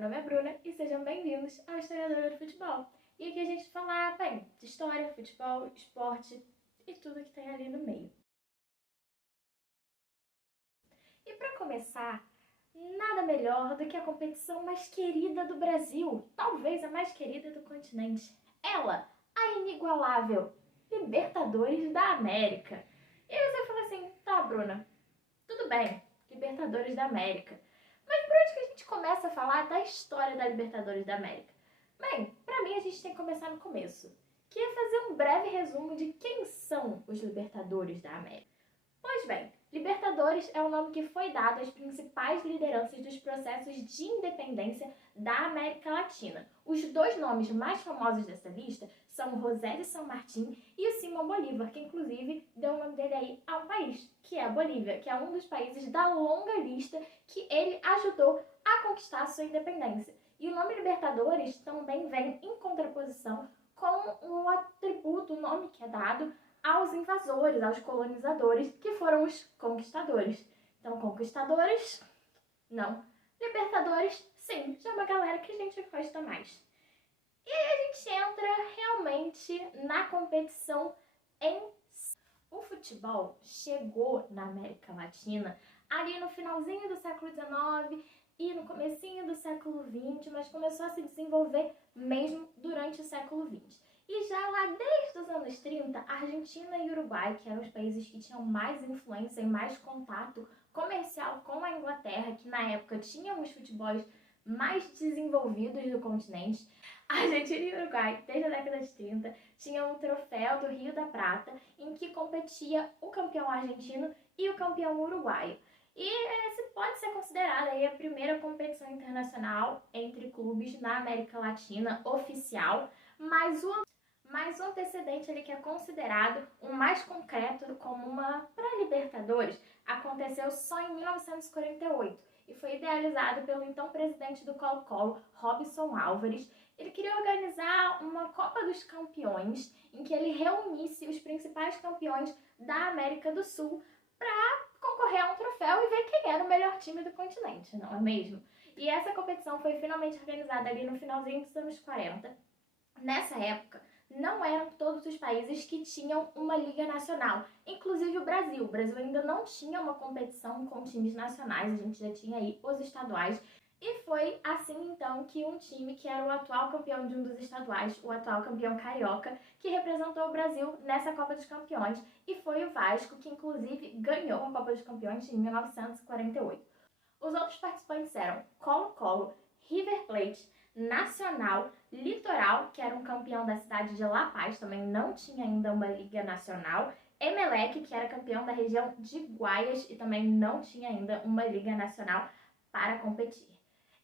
meu nome é Bruna e sejam bem-vindos ao Historiadora do Futebol. E aqui a gente vai falar, de história, futebol, esporte e tudo que tem ali no meio. E para começar, nada melhor do que a competição mais querida do Brasil, talvez a mais querida do continente. Ela, a inigualável Libertadores da América. E aí você fala assim, tá, Bruna, tudo bem, Libertadores da América. Mas por onde que a gente começa a falar da história da Libertadores da América? Bem, pra mim a gente tem que começar no começo, que é fazer um breve resumo de quem são os Libertadores da América. Pois bem, Libertadores é o nome que foi dado às principais lideranças dos processos de independência da América Latina. Os dois nomes mais famosos dessa lista são José de San Martín e o Simão Bolívar, que inclusive deu o nome dele aí a um país, que é a Bolívia, que é um dos países da longa lista que ele ajudou a conquistar a sua independência. E o nome Libertadores também vem em contraposição com um atributo, o nome que é dado aos invasores, aos colonizadores, que foram os conquistadores. Então, conquistadores, não. Libertadores, sim, já é uma galera que a gente gosta mais. E aí a gente entra realmente na competição em si. O futebol chegou na América Latina ali no finalzinho do século XIX e no comecinho do século XX, mas começou a se desenvolver mesmo durante o século XX. E já lá desde os anos 30, Argentina e Uruguai, que eram os países que tinham mais influência e mais contato comercial com a Inglaterra, que na época tinham os futebols mais desenvolvidos do continente, Argentina e Uruguai, desde a década de 30, tinham o troféu do Rio da Prata, em que competia o campeão argentino e o campeão uruguaio. E esse pode ser considerado aí a primeira competição internacional entre clubes na América Latina oficial, mas o antecedente ali que é considerado o mais concreto como uma pré-Libertadores aconteceu só em 1948 e foi idealizado pelo então presidente do Colo-Colo, Robson Álvares. Ele queria organizar uma Copa dos Campeões em que ele reunisse os principais campeões da América do Sul para concorrer a um troféu e ver quem era o melhor time do continente, não é mesmo? E essa competição foi finalmente organizada ali no finalzinho dos anos 40. Nessa época, não eram todos os países que tinham uma liga nacional, inclusive o Brasil. O Brasil ainda não tinha uma competição com times nacionais, a gente já tinha aí os estaduais. E foi assim então que um time que era o atual campeão de um dos estaduais, o atual campeão carioca, que representou o Brasil nessa Copa dos Campeões, e foi o Vasco, que inclusive ganhou a Copa dos Campeões em 1948. Os outros participantes eram Colo-Colo, River Plate, Nacional, Litoral, que era um campeão da cidade de La Paz, também não tinha ainda uma liga nacional, Emelec, que era campeão da região de Guaias e também não tinha ainda uma liga nacional para competir.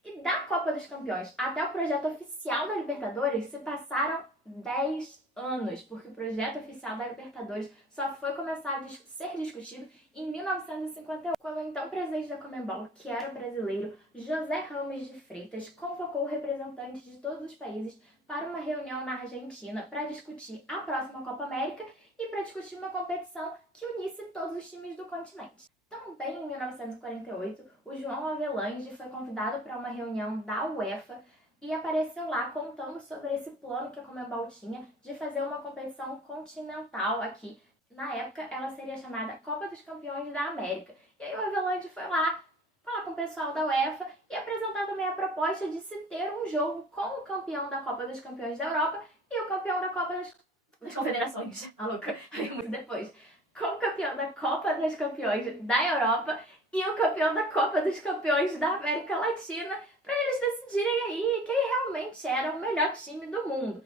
E da Copa dos Campeões até o projeto oficial da Libertadores se passaram 10 anos, porque o projeto oficial da Libertadores só foi começar a ser discutido em 1951, quando o então presidente da Conmebol, que era o brasileiro José Ramos de Freitas, convocou representantes de todos os países para uma reunião na Argentina para discutir a próxima Copa América e para discutir uma competição que unisse todos os times do continente. Também em 1948, o João Avelange foi convidado para uma reunião da UEFA e apareceu lá contando sobre esse plano que a Conmebol tinha de fazer uma competição continental aqui. Na época, ela seria chamada Copa dos Campeões da América. E aí o Avelange foi lá falar com o pessoal da UEFA e apresentar também a proposta de se ter um jogo com o campeão da Copa dos Campeões da Europa e o campeão da Copa das Confederações. A louca, muito depois. Com o campeão da Copa dos Campeões da Europa e o campeão da Copa dos Campeões da América Latina, para eles decidirem aí quem realmente era o melhor time do mundo.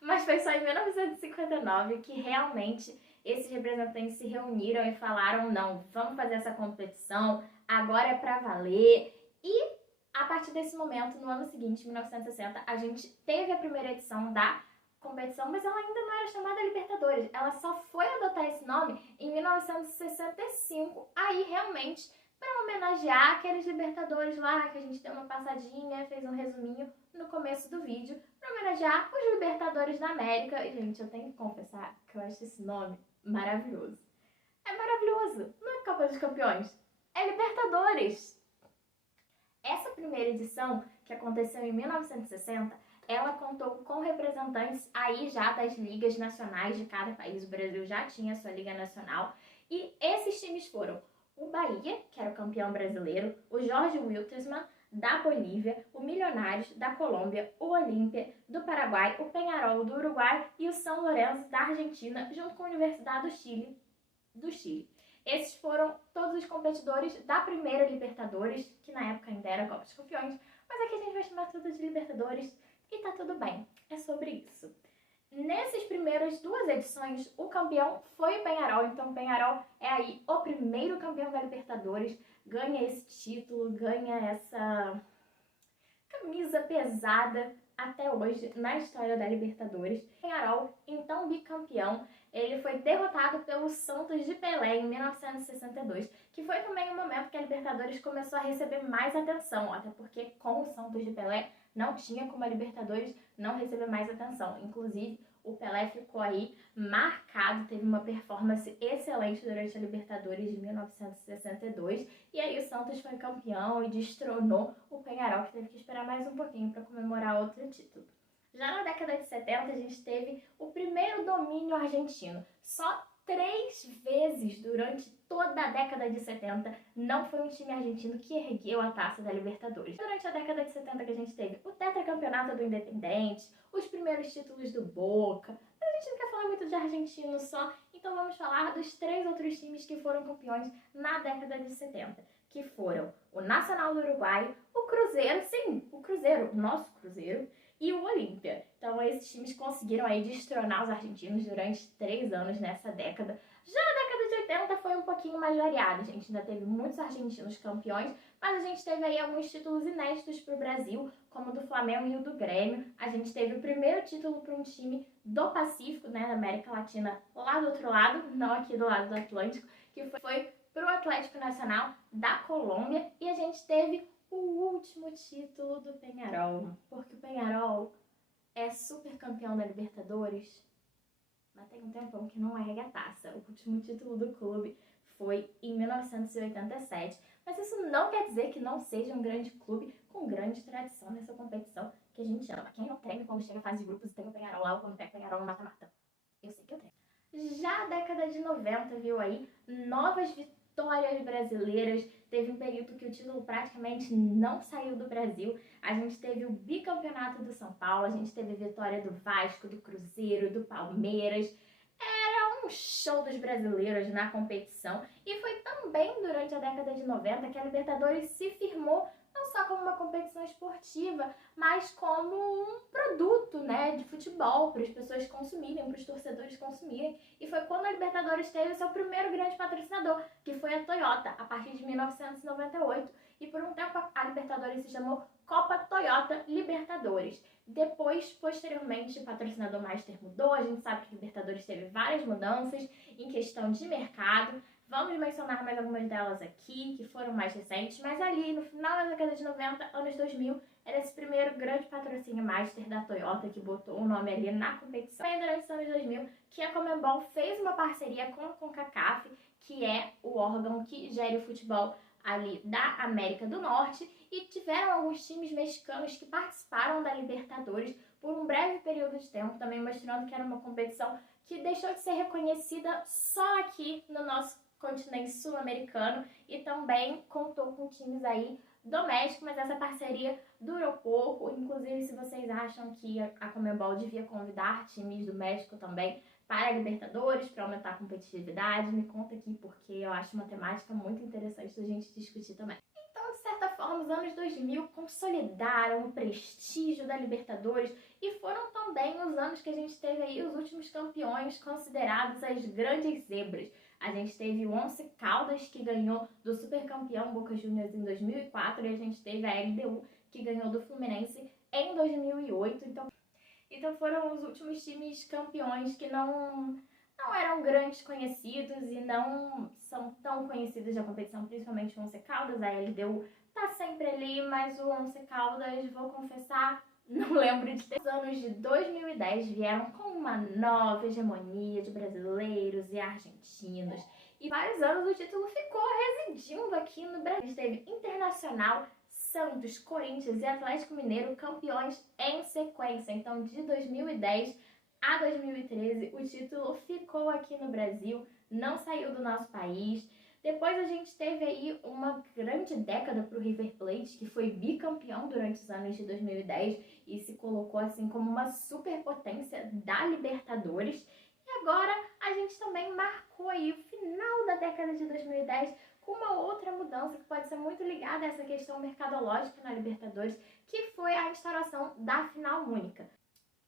Mas foi só em 1959 que realmente esses representantes se reuniram e falaram, não, vamos fazer essa competição, agora é para valer. E a partir desse momento, no ano seguinte, 1960, a gente teve a primeira edição da competição, mas ela ainda não era chamada Libertadores. Ela só foi adotar esse nome em 1965, aí realmente para homenagear aqueles Libertadores lá, que a gente deu uma passadinha, fez um resuminho no começo do vídeo, para homenagear os Libertadores da América. E, gente, eu tenho que confessar que eu acho esse nome maravilhoso. É maravilhoso, não é Copa dos Campeões, é Libertadores. Essa primeira edição, que aconteceu em 1960, ela contou com representantes aí já das ligas nacionais de cada país. O Brasil já tinha sua liga nacional. E esses times foram o Bahia, que era o campeão brasileiro, o Jorge Wilstermann, da Bolívia, o Milionários, da Colômbia, o Olímpia, do Paraguai, o Peñarol, do Uruguai e o São Lourenço, da Argentina, junto com a Universidade do Chile. Esses foram todos os competidores da primeira Libertadores, que na época ainda era Copa dos Campeões, mas aqui a gente vai chamar tudo de Libertadores e tá tudo bem, é sobre isso. Nessas primeiras 2 edições, o campeão foi o Peñarol, então o Peñarol é aí o primeiro campeão da Libertadores, ganha esse título, ganha essa camisa pesada até hoje na história da Libertadores. Peñarol, então bicampeão, ele foi derrotado pelo Santos de Pelé em 1962, que foi também o momento que a Libertadores começou a receber mais atenção, até porque com o Santos de Pelé não tinha como a Libertadores não receber mais atenção. Inclusive, o Pelé ficou aí marcado, teve uma performance excelente durante a Libertadores de 1962, e aí o Santos foi campeão e destronou o Peñarol, que teve que esperar mais um pouquinho para comemorar outro título. Já na década de 70, a gente teve o primeiro domínio argentino. Só 3 vezes durante toda a década de 70 não foi um time argentino que ergueu a taça da Libertadores. Durante a década de 70 que a gente teve o tetracampeonato do Independente, os primeiros títulos do Boca. Mas a gente não quer falar muito de argentino só, então vamos falar dos 3 outros times que foram campeões na década de 70, que foram o Nacional do Uruguai, o Cruzeiro, sim, o Cruzeiro, o nosso Cruzeiro, e o Olímpia. Então esses times conseguiram aí destronar os argentinos durante 3 anos nessa década. Já a década de 80 foi um pouquinho mais variada, a gente ainda teve muitos argentinos campeões, mas a gente teve aí alguns títulos inéditos para o Brasil, como o do Flamengo e o do Grêmio. A gente teve o primeiro título para um time do Pacífico, né, da América Latina, lá do outro lado, não aqui do lado do Atlântico, que foi para o Atlético Nacional da Colômbia, e a gente teve o último título do Peñarol, porque o Peñarol é super campeão da Libertadores, mas tem um tempão que não ergue a taça. O último título do clube foi em 1987, mas isso não quer dizer que não seja um grande clube com grande tradição nessa competição que a gente ama. Quem não treme quando chega a fase de grupos e tem o Peñarol lá, ou quando pega o Peñarol no mata-mata? Eu sei que eu tremo. Já a década de 90 viu aí novas vitórias brasileiras. Teve um período que o título praticamente não saiu do Brasil. A gente teve o bicampeonato do São Paulo, a gente teve a vitória do Vasco, do Cruzeiro, do Palmeiras. Era um show dos brasileiros na competição. E foi também durante a década de 90 que a Libertadores se firmou não só como uma competição esportiva, mas como um produto, né, de futebol para as pessoas consumirem, para os torcedores consumirem. E foi quando a Libertadores teve o seu primeiro grande patrocinador, que foi a Toyota, a partir de 1998. E por um tempo a Libertadores se chamou Copa Toyota Libertadores. Depois, posteriormente, o patrocinador master mudou. A gente sabe que a Libertadores teve várias mudanças em questão de mercado. Vamos mencionar mais algumas delas aqui, que foram mais recentes, mas ali no final da década de 90, anos 2000, era esse primeiro grande patrocínio master da Toyota, que botou o nome ali na competição. Foi durante os anos 2000 que a Conmebol fez uma parceria com a CONCACAF, que é o órgão que gere o futebol ali da América do Norte, e tiveram alguns times mexicanos que participaram da Libertadores por um breve período de tempo, também mostrando que era uma competição que deixou de ser reconhecida só aqui no nosso continente sul-americano, e também contou com times aí do México, mas essa parceria durou pouco. Inclusive, se vocês acham que a Conmebol devia convidar times do México também para a Libertadores, para aumentar a competitividade, me conta aqui, porque eu acho uma temática muito interessante da gente discutir também. Então, de certa forma, os anos 2000 consolidaram o prestígio da Libertadores, e foram também os anos que a gente teve aí os últimos campeões considerados as grandes zebras. A gente teve o Once Caldas, que ganhou do supercampeão Boca Juniors em 2004, e a gente teve a LDU, que ganhou do Fluminense em 2008. Então foram os últimos times campeões que não eram grandes conhecidos e não são tão conhecidos da competição, principalmente o Once Caldas. A LDU tá sempre ali, mas o Once Caldas, vou confessar, não lembro de ter. Os anos de 2010 vieram com uma nova hegemonia de brasileiros e argentinos. E vários anos o título ficou residindo aqui no Brasil. A gente teve Internacional, Santos, Corinthians e Atlético Mineiro campeões em sequência. Então, de 2010 a 2013, o título ficou aqui no Brasil, não saiu do nosso país. Depois a gente teve aí uma grande década para o River Plate, que foi bicampeão durante os anos de 2010 e se colocou assim como uma superpotência da Libertadores. E agora a gente também marcou aí o final da década de 2010 com uma outra mudança que pode ser muito ligada a essa questão mercadológica na Libertadores, que foi a instauração da final única.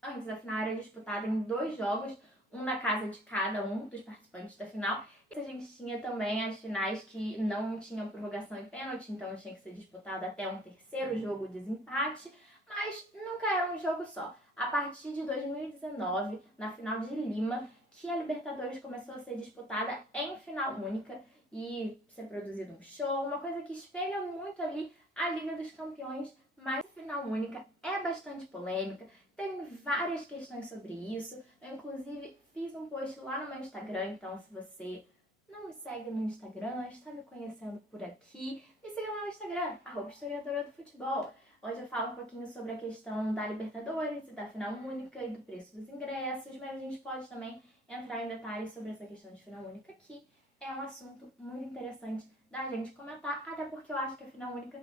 Antes, a final era disputada em 2 jogos, um na casa de cada um dos participantes da final. E a gente tinha também as finais que não tinham prorrogação e pênalti, então tinha que ser disputado até um terceiro jogo de desempate, mas nunca era um jogo só. A partir de 2019, na final de Lima, que a Libertadores começou a ser disputada em final única e ser produzido um show, uma coisa que espelha muito ali a Liga dos Campeões, mas a final única é bastante polêmica. Tem várias questões sobre isso. Eu, inclusive, fiz um post lá no meu Instagram, então se você não me segue no Instagram, está me conhecendo por aqui, me siga lá no Instagram, @historiadora do futebol. Hoje eu falo um pouquinho sobre a questão da Libertadores e da final única e do preço dos ingressos, mas a gente pode também entrar em detalhes sobre essa questão de final única aqui. É um assunto muito interessante da gente comentar, até porque eu acho que a final única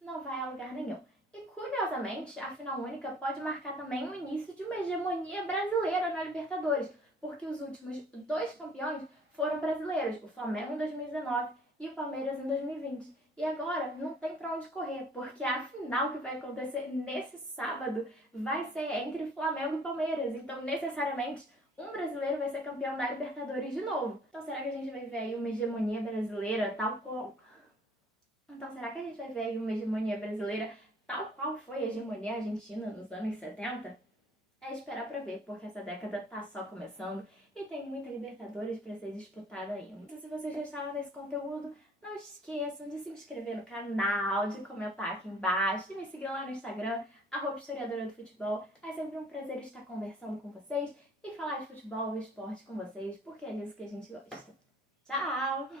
não vai a lugar nenhum. E, curiosamente, a final única pode marcar também o início de uma hegemonia brasileira na Libertadores, porque os últimos 2 campeões foram brasileiros, o Flamengo em 2019 e o Palmeiras em 2020. E agora não tem pra onde correr, porque a final que vai acontecer nesse sábado vai ser entre Flamengo e Palmeiras. Então, necessariamente, um brasileiro vai ser campeão da Libertadores de novo. Então, será que a gente vai ver aí uma hegemonia brasileira tal qual... Então, será que a gente vai ver aí uma hegemonia brasileira tal qual foi a hegemonia argentina nos anos 70? É esperar pra ver, porque essa década tá só começando e tem muita Libertadores pra ser disputada ainda. Se vocês gostaram desse conteúdo, não esqueçam de se inscrever no canal, de comentar aqui embaixo, de me seguir lá no Instagram, @historiadora do futebol. É sempre um prazer estar conversando com vocês e falar de futebol e esporte com vocês, porque é disso que a gente gosta. Tchau!